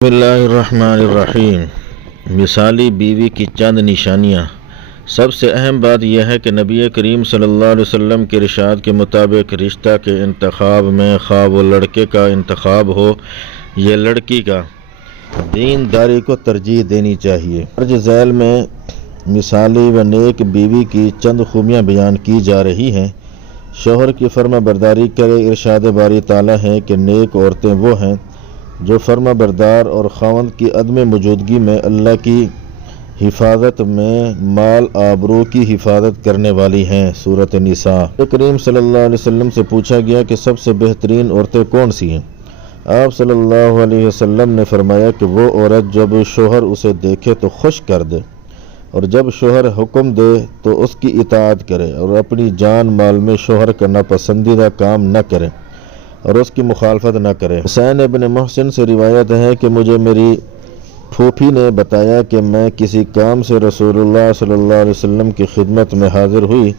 بسم اللہ الرحمن الرحیم۔ مثالی بیوی کی چند نشانیاں۔ سب سے اہم بات یہ ہے کہ نبی کریم صلی اللہ علیہ وسلم کے ارشاد کے مطابق رشتہ کے انتخاب میں خواہ وہ لڑکے کا انتخاب ہو یا لڑکی کا، دینداری کو ترجیح دینی چاہیے۔ درج ذیل میں مثالی و نیک بیوی کی چند خوبیاں بیان کی جا رہی ہیں۔ شوہر کی فرما برداری کرے۔ ارشاد باری تعالیٰ ہے کہ نیک عورتیں وہ ہیں جو فرما بردار اور خاوند کی عدم موجودگی میں اللہ کی حفاظت میں مال آبرو کی حفاظت کرنے والی ہیں۔ سورۃ النساء۔ کریم صلی اللہ علیہ وسلم سے پوچھا گیا کہ سب سے بہترین عورتیں کون سی ہیں؟ آپ صلی اللہ علیہ وسلم نے فرمایا کہ وہ عورت جب شوہر اسے دیکھے تو خوش کر دے، اور جب شوہر حکم دے تو اس کی اطاعت کرے، اور اپنی جان مال میں شوہر کا ناپسندیدہ کام نہ کرے اور اس کی مخالفت نہ کرے۔ حسین ابن محسن سے روایت ہے کہ مجھے میری پھوپھی نے بتایا کہ میں کسی کام سے رسول اللہ صلی اللہ علیہ وسلم کی خدمت میں حاضر ہوئی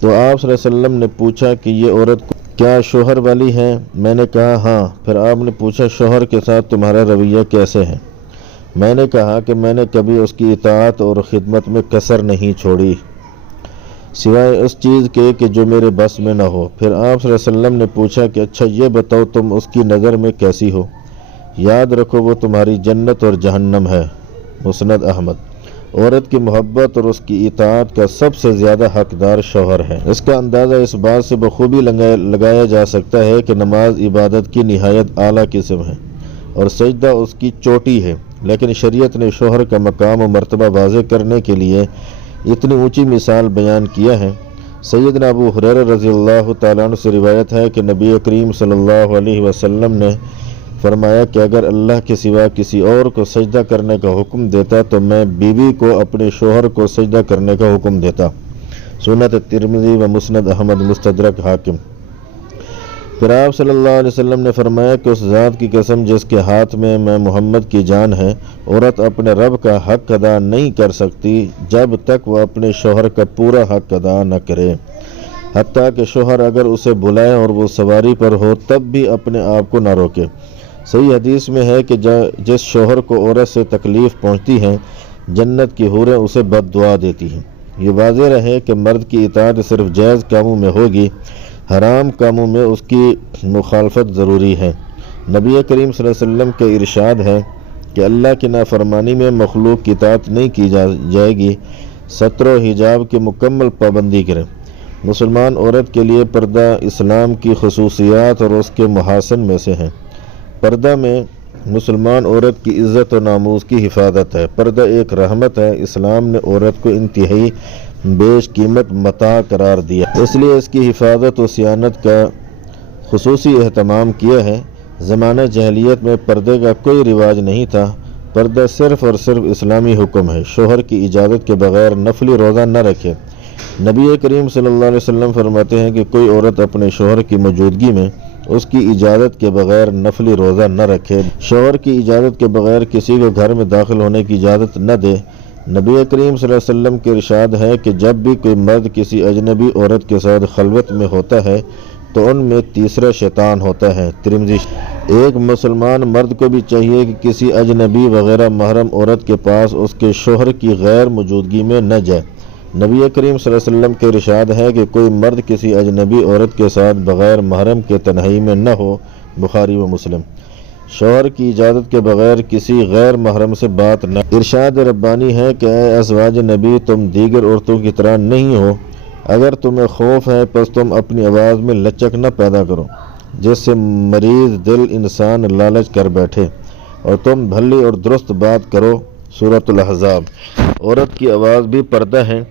تو آپ صلی اللہ علیہ وسلم نے پوچھا کہ یہ عورت کیا شوہر والی ہے؟ میں نے کہا ہاں۔ پھر آپ نے پوچھا شوہر کے ساتھ تمہارا رویہ کیسے ہے؟ میں نے کہا کہ میں نے کبھی اس کی اطاعت اور خدمت میں کسر نہیں چھوڑی سوائے اس چیز کے کہ جو میرے بس میں نہ ہو۔ پھر آپ صلی اللہ علیہ وسلم نے پوچھا کہ اچھا یہ بتاؤ تم اس کی نظر میں کیسی ہو؟ یاد رکھو وہ تمہاری جنت اور جہنم ہے۔ مسند احمد۔ عورت کی محبت اور اس کی اطاعت کا سب سے زیادہ حقدار شوہر ہے۔ اس کا اندازہ اس بات سے بخوبی لگایا جا سکتا ہے کہ نماز عبادت کی نہایت اعلیٰ قسم ہے اور سجدہ اس کی چوٹی ہے، لیکن شریعت نے شوہر کا مقام و مرتبہ واضح کرنے کے لیے اتنی اونچی مثال بیان کیا ہے۔ سیدنا ابو ہریرہ رضی اللہ تعالیٰ عنہ سے روایت ہے کہ نبی کریم صلی اللہ علیہ وسلم نے فرمایا کہ اگر اللہ کے سوا کسی اور کو سجدہ کرنے کا حکم دیتا تو میں بیوی کو اپنے شوہر کو سجدہ کرنے کا حکم دیتا۔ سنت ترمذی و مسند احمد مستدرک حاکم۔ پھر آپ صلی اللہ علیہ وسلم نے فرمایا کہ اس ذات کی قسم جس کے ہاتھ میں محمد کی جان ہے، عورت اپنے رب کا حق ادا نہیں کر سکتی جب تک وہ اپنے شوہر کا پورا حق ادا نہ کرے، حتیٰ کہ شوہر اگر اسے بلائے اور وہ سواری پر ہو تب بھی اپنے آپ کو نہ روکے۔ صحیح حدیث میں ہے کہ جس شوہر کو عورت سے تکلیف پہنچتی ہے جنت کی حوریں اسے بد دعا دیتی ہیں۔ یہ واضح رہے کہ مرد کی اطاعت صرف جائز کاموں میں ہوگی، حرام کاموں میں اس کی مخالفت ضروری ہے۔ نبی کریم صلی اللہ علیہ وسلم کے ارشاد ہے کہ اللہ کی نافرمانی میں مخلوق کی اطاعت نہیں کی جائے گی۔ ستر و حجاب کی مکمل پابندی کریں۔ مسلمان عورت کے لیے پردہ اسلام کی خصوصیات اور اس کے محاسن میں سے ہیں۔ پردہ میں مسلمان عورت کی عزت و ناموس کی حفاظت ہے۔ پردہ ایک رحمت ہے۔ اسلام نے عورت کو انتہائی بیش قیمت متاع قرار دیا، اس لیے اس کی حفاظت و صیانت کا خصوصی اہتمام کیا ہے۔ زمانہ جاہلیت میں پردے کا کوئی رواج نہیں تھا۔ پردہ صرف اور صرف اسلامی حکم ہے۔ شوہر کی اجازت کے بغیر نفلی روزہ نہ رکھے۔ نبی کریم صلی اللہ علیہ وسلم فرماتے ہیں کہ کوئی عورت اپنے شوہر کی موجودگی میں اس کی اجازت کے بغیر نفلی روزہ نہ رکھے۔ شوہر کی اجازت کے بغیر کسی کو گھر میں داخل ہونے کی اجازت نہ دے۔ نبی کریم صلی اللہ علیہ وسلم کے ارشاد ہے کہ جب بھی کوئی مرد کسی اجنبی عورت کے ساتھ خلوت میں ہوتا ہے تو ان میں تیسرا شیطان ہوتا ہے۔ ترمذی۔ ایک مسلمان مرد کو بھی چاہیے کہ کسی اجنبی وغیرہ محرم عورت کے پاس اس کے شوہر کی غیر موجودگی میں نہ جائے۔ نبی کریم صلی اللہ علیہ وسلم کے ارشاد ہے کہ کوئی مرد کسی اجنبی عورت کے ساتھ بغیر محرم کے تنہائی میں نہ ہو۔ بخاری و مسلم۔ شوہر کی اجازت کے بغیر کسی غیر محرم سے بات نہ۔ ارشاد ربانی ہے کہ اے ازواج نبی تم دیگر عورتوں کی طرح نہیں ہو۔ اگر تمہیں خوف ہے پس تم اپنی آواز میں لچک نہ پیدا کرو جس سے مریض دل انسان لالچ کر بیٹھے، اور تم بھلی اور درست بات کرو۔ سورۃ الاحزاب۔ عورت کی آواز بھی پردہ ہے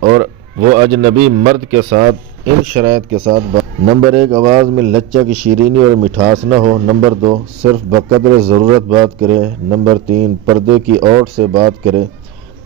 اور وہ اجنبی مرد کے ساتھ ان شرائط کے ساتھ بات۔ نمبر 1، آواز میں لچک، شیرینی اور مٹھاس نہ ہو۔ نمبر 2، صرف بقدر ضرورت بات کرے۔ نمبر 3، پردے کی اوٹ سے بات کرے۔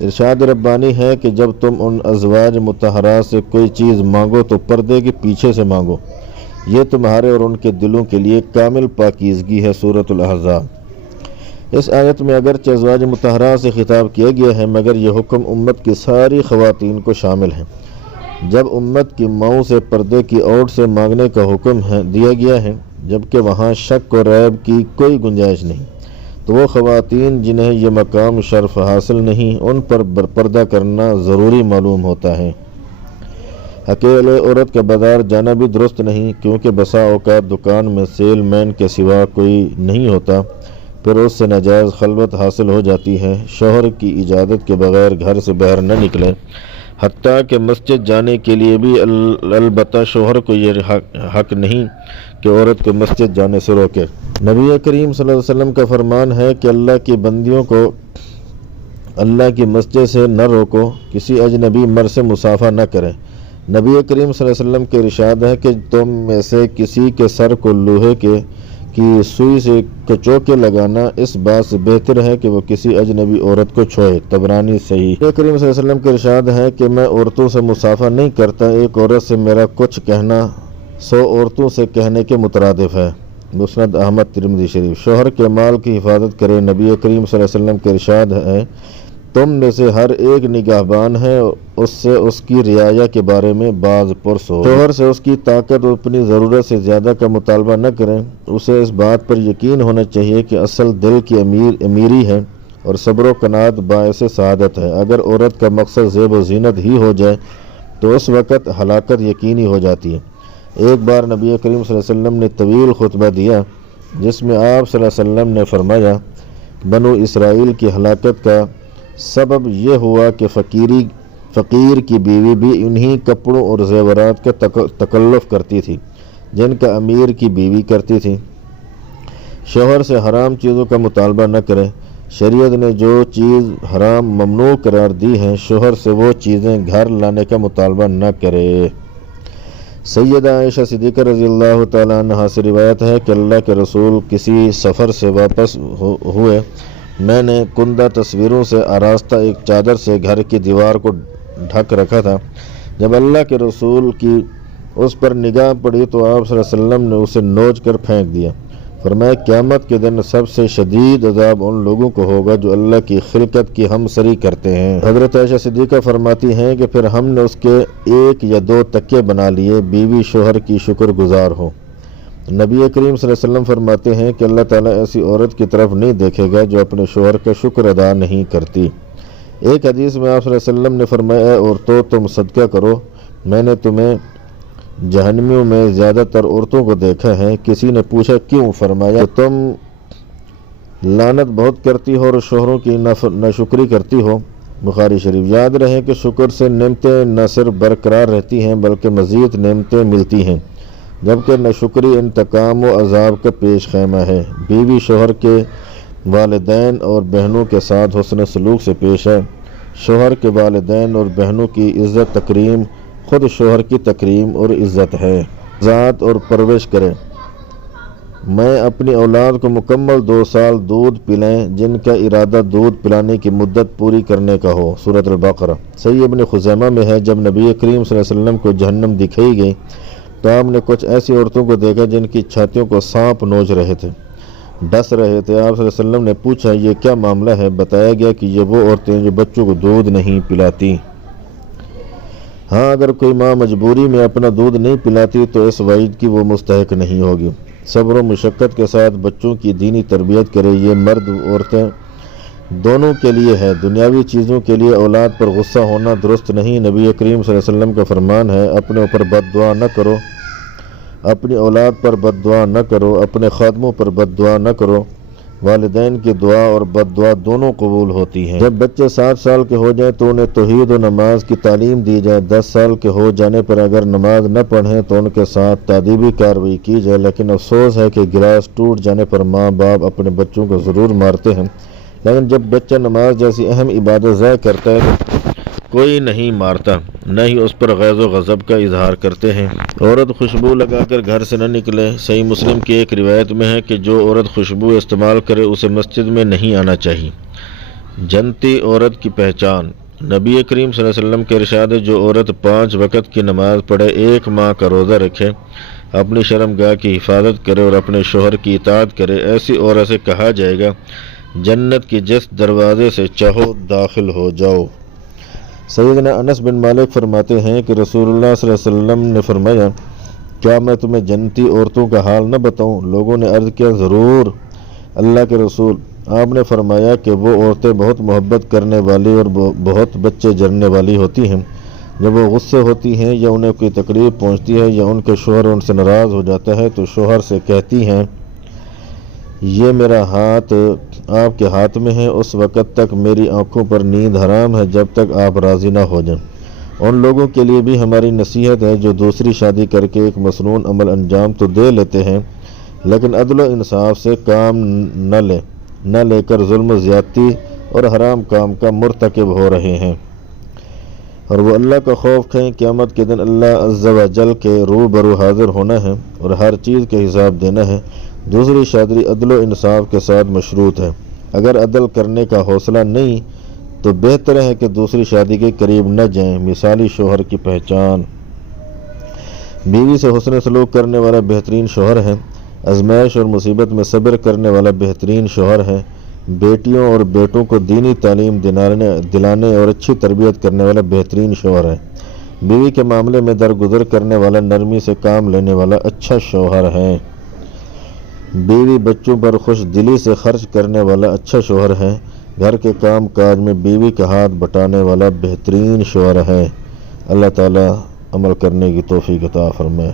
ارشاد ربانی ہے کہ جب تم ان ازواج مطہرات سے کوئی چیز مانگو تو پردے کے پیچھے سے مانگو، یہ تمہارے اور ان کے دلوں کے لیے کامل پاکیزگی ہے۔ سورۃ الاحزاب۔ اس آیت میں اگرچہ ازواج مطہرات سے خطاب کیا گیا ہے مگر یہ حکم امت کی ساری خواتین کو شامل ہے۔ جب امت کی ماؤں سے پردے کی اوٹ سے مانگنے کا حکم دیا گیا ہے جبکہ وہاں شک و ریب کی کوئی گنجائش نہیں، تو وہ خواتین جنہیں یہ مقام شرف حاصل نہیں ان پر پردہ کرنا ضروری معلوم ہوتا ہے۔ اکیلے عورت کے بازار جانا بھی درست نہیں، کیونکہ بسا اوقات دکان میں سیل مین کے سوا کوئی نہیں ہوتا، پھر اس سے ناجائز خلوت حاصل ہو جاتی ہے۔ شوہر کی اجازت کے بغیر گھر سے باہر نہ نکلے، حتیٰ کہ مسجد جانے کے لیے بھی البتہ شوہر کو یہ حق نہیں کہ عورت کو مسجد جانے سے روکے۔ نبی کریم صلی اللہ علیہ وسلم کا فرمان ہے کہ اللہ کی بندیوں کو اللہ کی مسجد سے نہ روکو، کسی اجنبی مرد سے مصافحہ نہ کریں۔ نبی کریم صلی اللہ علیہ وسلم کے ارشاد ہے کہ تم میں سے کسی کے سر کو لوہے کی سوئی سے کچوکے لگانا اس بات سے بہتر ہے کہ وہ کسی اجنبی عورت کو چھوئے۔ طبرانی صحیح۔ نبی کریم صلی اللہ علیہ وسلم کے ارشاد ہے کہ میں عورتوں سے مصافحہ نہیں کرتا، ایک عورت سے میرا کچھ کہنا 100 عورتوں سے کہنے کے مترادف ہے۔ مسند احمد ترمذی شریف۔ شوہر کے مال کی حفاظت کرے۔ نبی کریم صلی اللہ علیہ وسلم کے ارشاد ہے تم میں سے ہر ایک نگہبان ہے، اس سے اس کی رعایا کے بارے میں باز پرس ہو۔ شوہر سے اس کی طاقت اور اپنی ضرورت سے زیادہ کا مطالبہ نہ کریں، اسے اس بات پر یقین ہونا چاہیے کہ اصل دل کی امیری ہے اور صبر و قناعت باعث سعادت ہے۔ اگر عورت کا مقصد زیب و زینت ہی ہو جائے تو اس وقت ہلاکت یقینی ہو جاتی ہے۔ ایک بار نبی کریم صلی اللہ علیہ وسلم نے طویل خطبہ دیا جس میں آپ صلی اللہ علیہ وسلم نے فرمایا بنو اسرائیل کی ہلاکت کا سبب یہ ہوا کہ فقیر کی بیوی بھی انہی کپڑوں اور زیورات کا تکلف کرتی تھی جن کا امیر کی بیوی کرتی تھی۔ شوہر سے حرام چیزوں کا مطالبہ نہ کرے۔ شریعت نے جو چیز حرام ممنوع قرار دی ہے، شوہر سے وہ چیزیں گھر لانے کا مطالبہ نہ کرے۔ سیدہ عائشہ صدیقہ رضی اللہ تعالیٰ عنہا سے روایت ہے کہ اللہ کے رسول کسی سفر سے واپس ہوئے، میں نے کندہ تصویروں سے آراستہ ایک چادر سے گھر کی دیوار کو ڈھک رکھا تھا۔ جب اللہ کے رسول کی اس پر نگاہ پڑی تو آپ صلی اللہ علیہ وسلم نے اسے نوچ کر پھینک دیا۔ فرمایا قیامت کے دن سب سے شدید عذاب ان لوگوں کو ہوگا جو اللہ کی خلقت کی ہمسری کرتے ہیں۔ حضرت عائشہ صدیقہ فرماتی ہیں کہ پھر ہم نے اس کے 1 یا 2 تکے بنا لیے، بیوی شوہر کی شکر گزار ہو۔ نبی کریم صلی اللہ علیہ وسلم فرماتے ہیں کہ اللہ تعالیٰ ایسی عورت کی طرف نہیں دیکھے گا جو اپنے شوہر کا شکر ادا نہیں کرتی۔ ایک حدیث میں آپ صلی اللہ علیہ وسلم نے فرمایا اے عورتوں تم صدقہ کرو، میں نے تمہیں جہنمیوں میں زیادہ تر عورتوں کو دیکھا ہے۔ کسی نے پوچھا کیوں؟ فرمایا کہ تم لعنت بہت کرتی ہو اور شوہروں کی ناشکری کرتی ہو۔ بخاری شریف۔ یاد رہے کہ شکر سے نعمتیں نہ صرف برقرار رہتی ہیں بلکہ مزید نعمتیں ملتی ہیں، جبکہ ناشکری انتقام و عذاب کا پیش خیمہ ہے۔ بیوی شوہر کے والدین اور بہنوں کے ساتھ حسن سلوک سے پیش ہے۔ شوہر کے والدین اور بہنوں کی عزت تکریم خود شوہر کی تکریم اور عزت ہے۔ ذات اور پرورش کرے۔ میں اپنی اولاد کو مکمل 2 سال دودھ پلائیں جن کا ارادہ دودھ پلانے کی مدت پوری کرنے کا ہو۔ سورۃ البقرہ۔ صحیح ابن خزیمہ میں ہے جب نبی کریم صلی اللہ علیہ وسلم کو جہنم دکھائی گئی تو آپ نے کچھ ایسی عورتوں کو دیکھا جن کی چھاتیوں کو سانپ نوچ رہے تھے، ڈس رہے تھے۔ آپ صلی اللہ علیہ وسلم نے پوچھا یہ کیا معاملہ ہے؟ بتایا گیا کہ یہ وہ عورتیں جو بچوں کو دودھ نہیں پلاتی۔ ہاں اگر کوئی ماں مجبوری میں اپنا دودھ نہیں پلاتی تو اس وعید کی وہ مستحق نہیں ہوگی۔ صبر و مشقت کے ساتھ بچوں کی دینی تربیت کرے، یہ مرد عورتیں دونوں کے لیے ہے۔ دنیاوی چیزوں کے لیے اولاد پر غصہ ہونا درست نہیں۔ نبی کریم صلی اللہ علیہ وسلم کا فرمان ہے اپنے اوپر بد دعا نہ کرو، اپنی اولاد پر بد دعا نہ کرو، اپنے خادموں پر بد دعا نہ کرو۔ والدین کی دعا اور بد دعا دونوں قبول ہوتی ہیں۔ جب بچے 7 سال کے ہو جائیں تو انہیں توحید و نماز کی تعلیم دی جائے۔ 10 سال کے ہو جانے پر اگر نماز نہ پڑھیں تو ان کے ساتھ تادیبی کارروائی کی جائے۔ لیکن افسوس ہے کہ گلاس ٹوٹ جانے پر ماں باپ اپنے بچوں کو ضرور مارتے ہیں، لیکن جب بچہ نماز جیسی اہم عبادت ضائع کرتا ہے تو کوئی نہیں مارتا، نہ ہی اس پر غیظ و غضب کا اظہار کرتے ہیں۔ عورت خوشبو لگا کر گھر سے نہ نکلے۔ صحیح مسلم کی ایک روایت میں ہے کہ جو عورت خوشبو استعمال کرے اسے مسجد میں نہیں آنا چاہیے۔ جنتی عورت کی پہچان۔ نبی کریم صلی اللہ علیہ وسلم کے ارشاد ہے جو عورت 5 وقت کی نماز پڑھے، 1 ماہ کا روزہ رکھے، اپنی شرمگاہ کی حفاظت کرے اور اپنے شوہر کی اطاعت کرے، ایسی عورت سے کہا جائے گا جنت کی جس دروازے سے چاہو داخل ہو جاؤ۔ سیدنا انس بن مالک فرماتے ہیں کہ رسول اللہ صلی اللہ علیہ وسلم نے فرمایا کیا میں تمہیں جنتی عورتوں کا حال نہ بتاؤں؟ لوگوں نے عرض کیا ضرور اللہ کے رسول۔ آپ نے فرمایا کہ وہ عورتیں بہت محبت کرنے والی اور بہت بچے جرنے والی ہوتی ہیں، جب وہ غصے ہوتی ہیں یا انہیں کوئی تکلیف پہنچتی ہے یا ان کے شوہر ان سے ناراض ہو جاتا ہے تو شوہر سے کہتی ہیں یہ میرا ہاتھ آپ کے ہاتھ میں ہے، اس وقت تک میری آنکھوں پر نیند حرام ہے جب تک آپ راضی نہ ہو جائیں۔ ان لوگوں کے لیے بھی ہماری نصیحت ہے جو دوسری شادی کر کے ایک مسنون عمل انجام تو دے لیتے ہیں لیکن عدل و انصاف سے کام نہ لے کر ظلم و زیادتی اور حرام کام کا مرتکب ہو رہے ہیں، اور وہ اللہ کا خوف کھائیں۔ قیامت کے دن اللہ عز و جل کے روبرو حاضر ہونا ہے اور ہر چیز کے حساب دینا ہے۔ دوسری شادی عدل و انصاف کے ساتھ مشروط ہے، اگر عدل کرنے کا حوصلہ نہیں تو بہتر ہے کہ دوسری شادی کے قریب نہ جائیں۔ مثالی شوہر کی پہچان۔ بیوی سے حسن سلوک کرنے والا بہترین شوہر ہے، آزمائش اور مصیبت میں صبر کرنے والا بہترین شوہر ہے، بیٹیوں اور بیٹوں کو دینی تعلیم دلانے اور اچھی تربیت کرنے والا بہترین شوہر ہے، بیوی کے معاملے میں درگزر کرنے والا، نرمی سے کام لینے والا اچھا شوہر ہے، بیوی بچوں پر خوش دلی سے خرچ کرنے والا اچھا شوہر ہے، گھر کے کام کاج میں بیوی کا ہاتھ بٹانے والا بہترین شوہر ہے۔ اللہ تعالی عمل کرنے کی توفیق عطا فرمائے۔